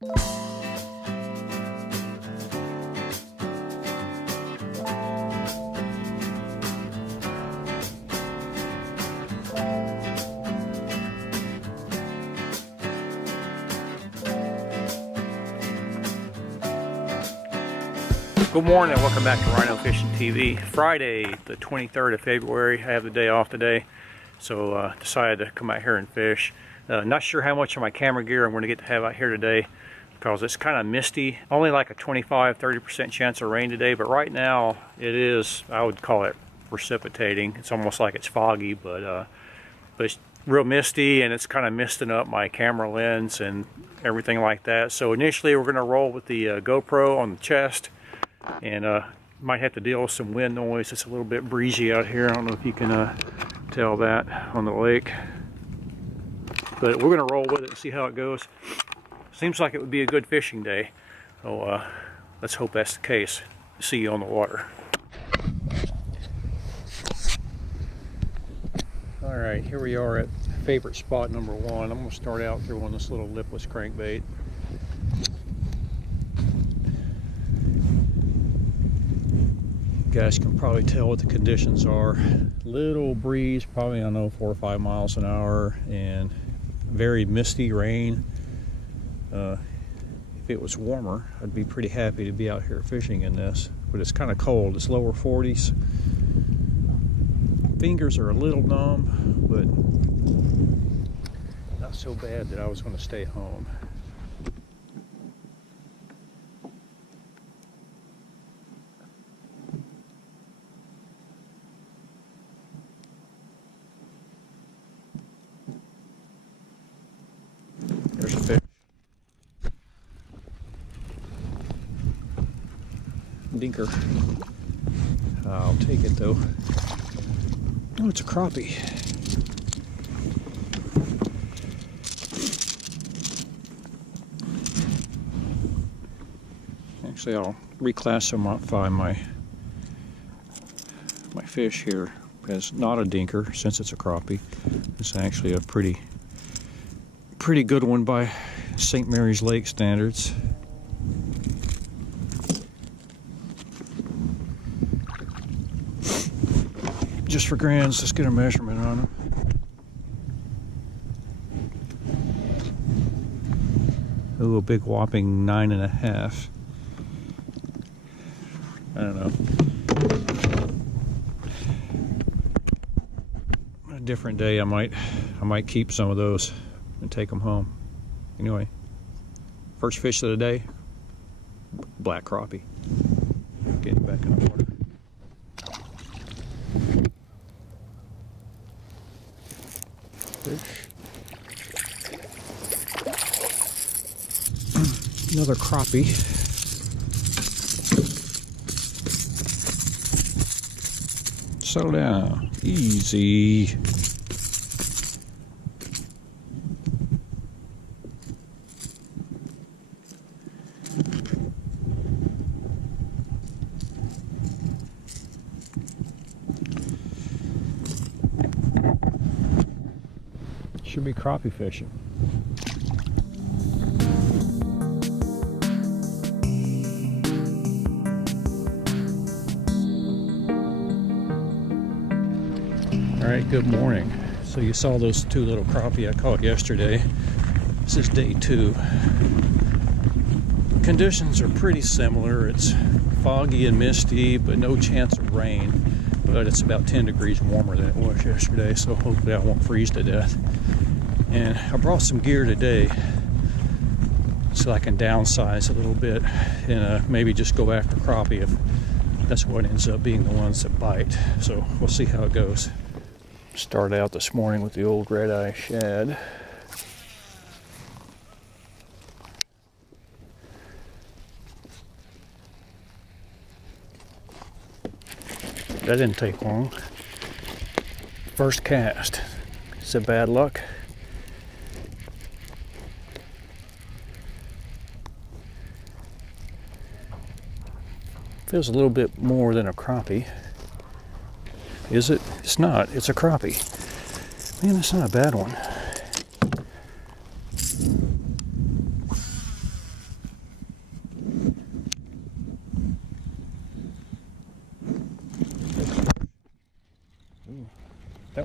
Good morning and welcome back to Rhino Fishing TV. Friday the 23rd of February. I have the day off today, so decided to come out here and fish. Not sure how much of my camera gear I'm going to get to have out here today because it's kind of misty. Only like a 25-30% chance of rain today, but right now it is, I would call it precipitating. It's almost like it's foggy, but it's real misty, and it's kind of misting up my camera lens and everything like that. So initially we're going to roll with the GoPro on the chest, and might have to deal with some wind noise. It's a little bit breezy out here. I don't know if you can tell that on the lake, but we're going to roll with it and see how it goes. Seems like it would be a good fishing day, so let's hope that's the case. See you on the water. All right, here we are at favorite spot number one. I'm going to start out through on this little lipless crankbait. You guys can probably tell what the conditions are. Little breeze, probably, I don't know, 4 or 5 miles an hour, and very misty rain. If it was warmer, I'd be pretty happy to be out here fishing in this, but it's kind of cold. It's lower 40s. Fingers are a little numb, but not so bad that I was going to stay home. There's a fish. Dinker. I'll take it though. Oh, it's a crappie. Actually, I'll reclassify my fish here as not a dinker, since it's a crappie. It's actually a pretty good one by St. Mary's Lake standards. Just for grands, let's get a measurement on them. Ooh, a big whopping 9.5. I don't know. A different day, I might keep some of those and take them home. Anyway, first fish of the day, black crappie. Getting back in the water. Fish. Another crappie. Settle down, easy. Should be crappie fishing. All right, good morning. So you saw those two little crappie I caught yesterday. This is day 2. Conditions are pretty similar. It's foggy and misty, but no chance of rain. But it's about 10 degrees warmer than it was yesterday, so hopefully I won't freeze to death. And I brought some gear today so I can downsize a little bit and maybe just go after crappie if that's what ends up being the ones that bite. So we'll see how it goes. Started out this morning with the old red-eye shad. That didn't take long. First cast. It's a bad luck. Feels a little bit more than a crappie. Is it? It's not. It's a crappie. Man, that's not a bad one.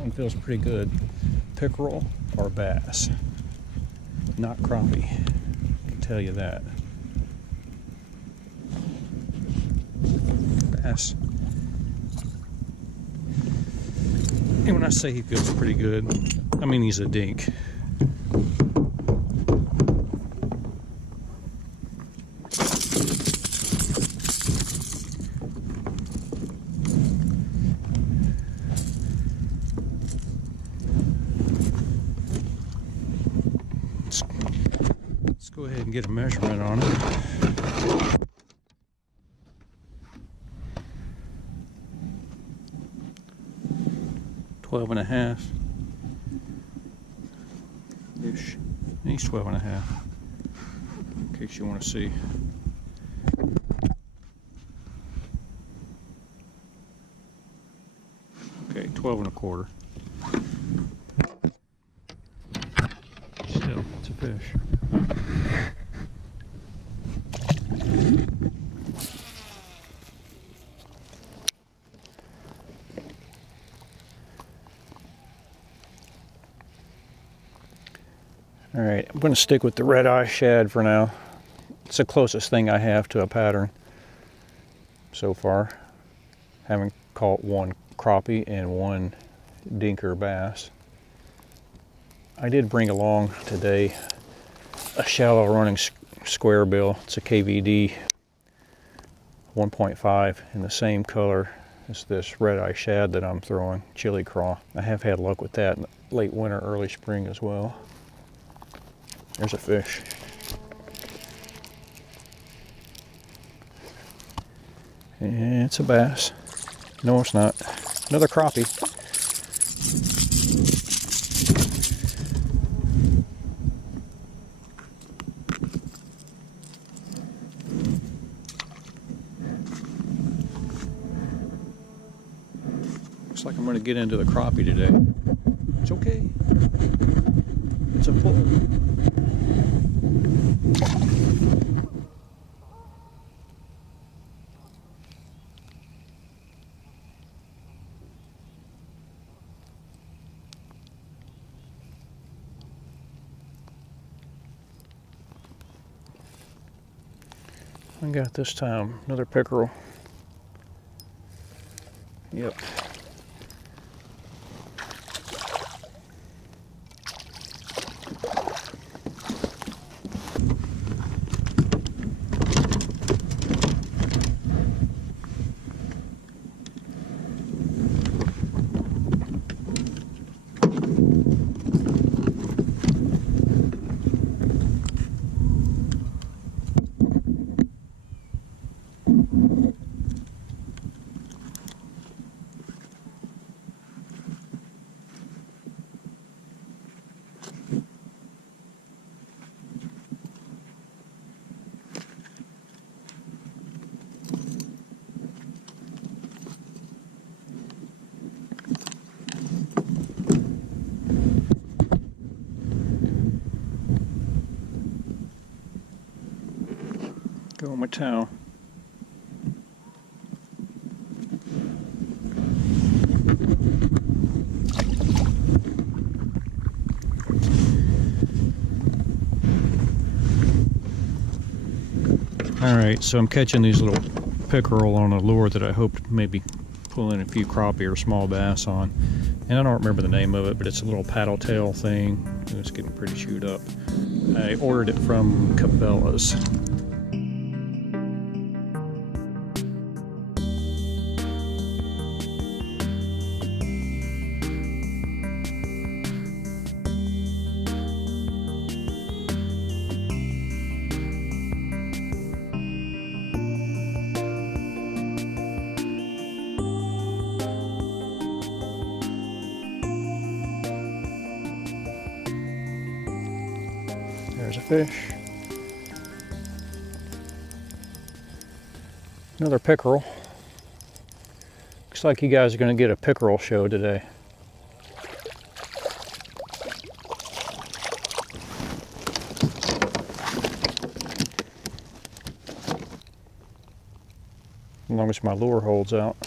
one feels pretty good. Pickerel or bass? Not crappie, I can tell you that. Bass. And when I say he feels pretty good, I mean he's a dink. Let's go ahead and get a measurement on it. Twelve and a half ish. He's 12 and a half, in case you want to see. Okay, 12 and a quarter. Still, it's a fish. All right, I'm going to stick with the red-eye shad for now. It's the closest thing I have to a pattern so far. Having caught one crappie and one dinker bass. I did bring along today a shallow running square bill. It's a KVD 1.5 in the same color as this red-eye shad that I'm throwing, chili craw. I have had luck with that in late winter, early spring as well. There's a fish. And it's a bass. No, it's not. Another crappie. Looks like I'm going to get into the crappie today. It's okay. It's a pull. I got this time another pickerel. Yep. Go on my towel. Alright, so I'm catching these little pickerel on a lure that I hoped maybe pull in a few crappie or small bass on. And I don't remember the name of it, but it's a little paddle tail thing. It's getting pretty chewed up. I ordered it from Cabela's. There's a fish. Another pickerel. Looks like you guys are going to get a pickerel show today. As long as my lure holds out.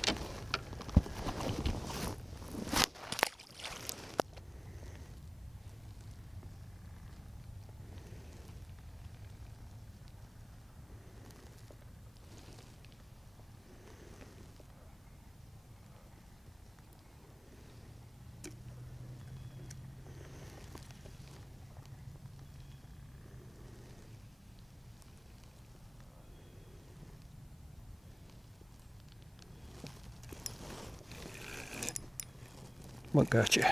What got you?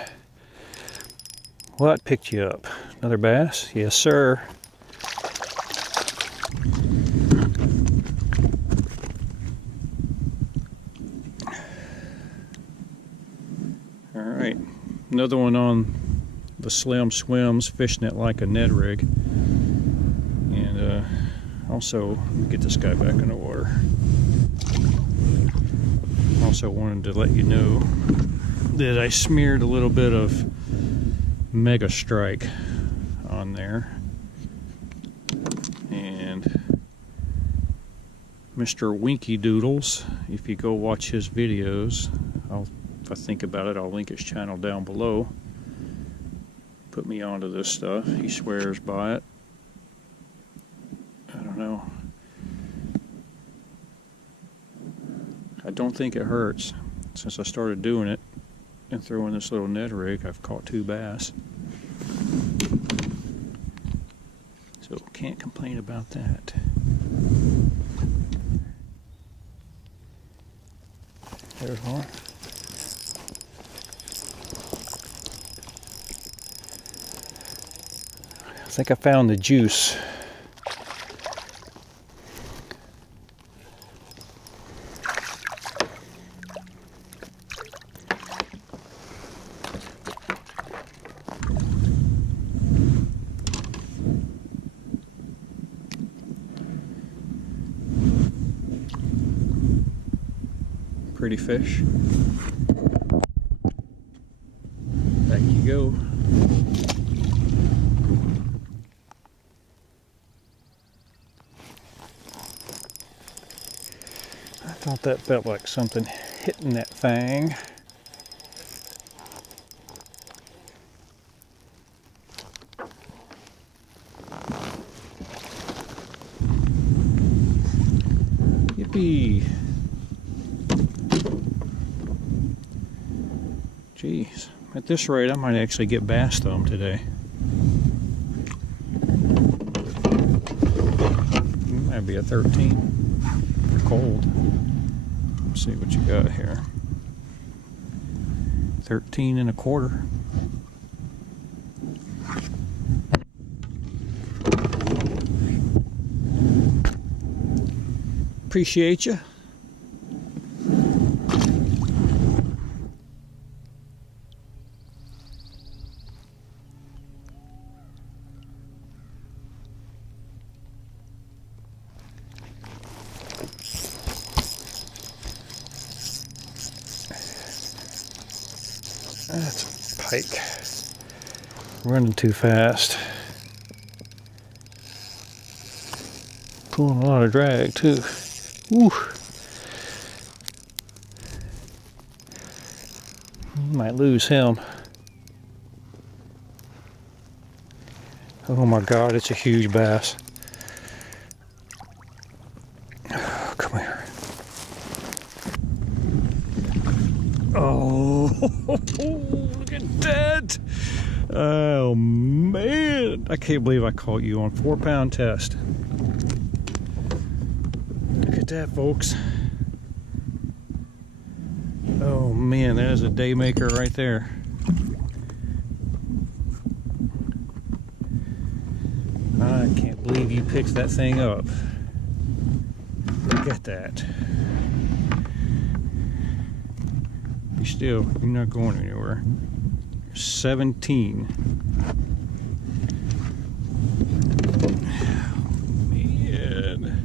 What picked you up? Another bass? Yes, sir. All right, another one on the Slim Swims, fishing it like a Ned rig. And also, get this guy back in the water. Also wanted to let you know that I smeared a little bit of Mega Strike on there, and Mr. Winky Doodles, if you go watch his videos, if I think about it, I'll link his channel down below. Put me onto this stuff. He swears by it. I don't know. I don't think it hurts. Since I started doing it and throwing this little Ned rig, I've caught 2 bass. So can't complain about that. There's one. I think I found the juice. Pretty fish. Back you go. I thought that felt like something hitting that thing. Yippee! Jeez, at this rate I might actually get bass thumb today. Might be a 13. They're cold. Let's see what you got here. 13 1/4. Appreciate you. That's a pike. Running too fast. Pulling a lot of drag too. Woo. Might lose him. Oh my God, it's a huge bass. Oh, come here. Oh, look at that. Oh man, I can't believe I caught you on 4-pound test. Look at that, folks. Oh man, that is a day maker right there. I can't believe you picked that thing up. Look at that. You're not going anywhere. 17. Man.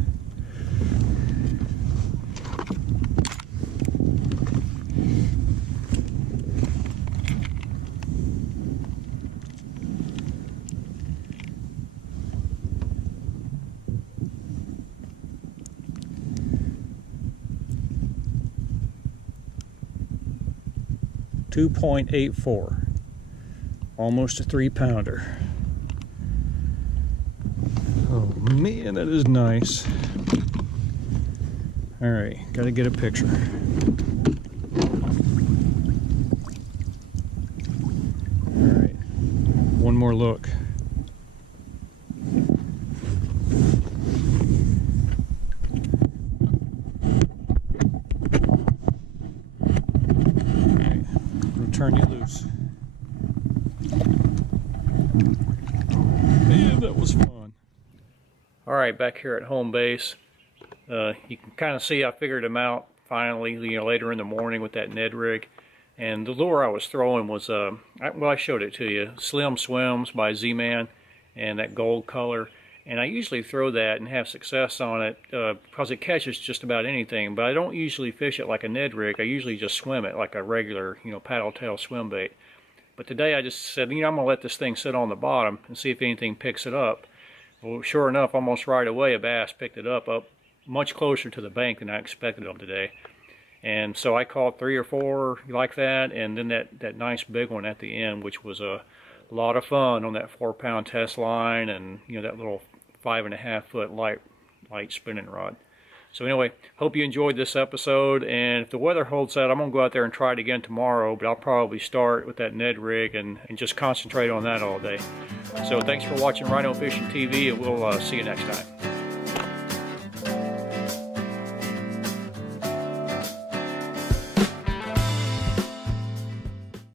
.84, almost a 3-pounder. Oh man, that is nice. All right, got to get a picture. All right, one more look. Turn you loose. goes. Man, that was fun. All right, back here at home base. You can kind of see I figured them out finally, later in the morning with that Ned rig. And the lure I was throwing was, well, I showed it to you, Slim Swims by Z-Man, and that gold color. And I usually throw that and have success on it because it catches just about anything. But I don't usually fish it like a Ned rig. I usually just swim it like a regular, paddle tail swim bait. But today I just said, I'm going to let this thing sit on the bottom and see if anything picks it up. Well, sure enough, almost right away, a bass picked it up much closer to the bank than I expected them today. And so I caught 3 or 4 like that, and then that nice big one at the end, which was a lot of fun on that 4-pound test line, and that little 5.5-foot light spinning rod. So anyway, hope you enjoyed this episode, and if the weather holds out, I'm going to go out there and try it again tomorrow, but I'll probably start with that Ned rig and just concentrate on that all day. So thanks for watching Rhino Fishing TV, and we'll see you next time.